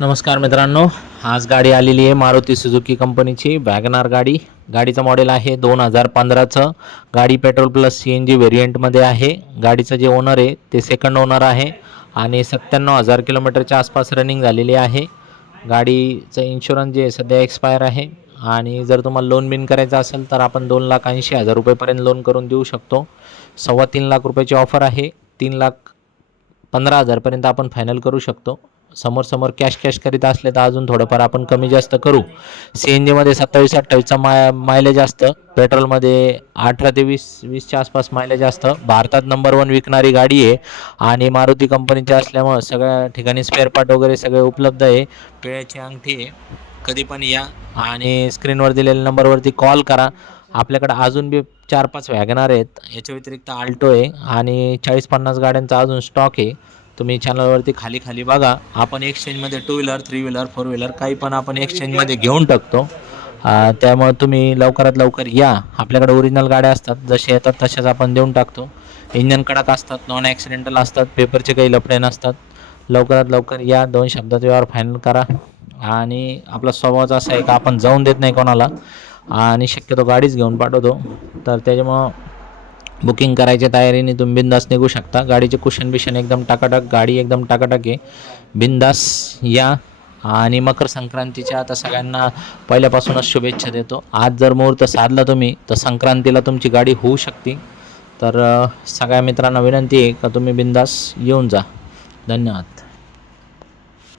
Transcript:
नमस्कार मित्रांनो, आज गाडी आलेली आहे मारुती सुझुकी कंपनीची वॅगनार गाडी. गाडीचं मॉडेल आहे 2015चं. गाडी पेट्रोल प्लस CNG व्हेरियंटमध्ये आहे. गाडीचं जे ओनर आहे ते सेकंड ओनर आहे आणि 97,000 किलोमीटरच्या आसपास रनिंग झालेली आहे. गाडीचं इन्शुरन्स जे सध्या एक्सपायर आहे आणि जर तुम्हाला लोन बिन करायचं असेल तर आपण 2,80,000 रुपयेपर्यंत लोन करून देऊ शकतो. 3.25 लाख रुपयाची ऑफर आहे. 3,15,000पर्यंत आपण फायनल करू शकतो. समोर कॅश करीत असले तर अजून थोडंफार आपण कमी जास्त करू. CNGमध्ये 27-28चा मायलेज असतं. पेट्रोलमध्ये 18 ते 20च्या आसपास मायलेज असतं. भारतात नंबर 1 विकणारी गाडी आहे आणि मारुती कंपनीची असल्यामुळं सगळ्या ठिकाणी स्पेअर पार्ट वगैरे सगळे उपलब्ध आहे. पिळ्याची अंगठी आहे. कधी पण या आणि स्क्रीनवर दिलेल्या नंबरवरती कॉल करा. आपल्याकडे अजून बी 4-5 वॅगनार आहेत. याच्या व्यतिरिक्त आल्टो आहे आणि 40-50 गाड्यांचा अजून स्टॉक आहे. तुम्ही चॅनलवरती खाली बघा. आपण एक्सचेंजमध्ये 2 व्हीलर 3 व्हीलर 4 व्हीलर काही पण आपण एक्सचेंजमध्ये घेऊन टाकतो. त्यामुळे तुम्ही लवकरात लवकर या. आपल्याकडे ओरिजिनल गाड्या असतात, जसे येतात तशाच आपण देऊन टाकतो. इंजन कडक असतात, नॉन ॲक्सिडेंटल असतात, पेपरचे काही लफडे नसतात. लवकरात लवकर या. 2 शब्दात व्यवहार फायनल करा. आणि आपला स्वभावच असा आहे का आपण जाऊन देत नाही कोणाला आणि शक्यतो गाडीच घेऊन पाठवतो. तर त्याच्यामुळं बुकिंग करायच्या तयारीने तुम्ही बिंदास निघू शकता. गाडीचे कुशन बिशन एकदम टाकाटक, गाडी एकदम टाकाटक आहे. बिंदास या. आणि मकर संक्रांतीच्या आता सगळ्यांना पहिल्यापासूनच शुभेच्छा देतो. आज जर मुहूर्त साधला तुम्ही तर संक्रांतीला तुमची गाडी होऊ शकते. तर सगळ्या मित्रांना विनंती आहे का तुम्ही बिंदास येऊन जा. धन्यवाद.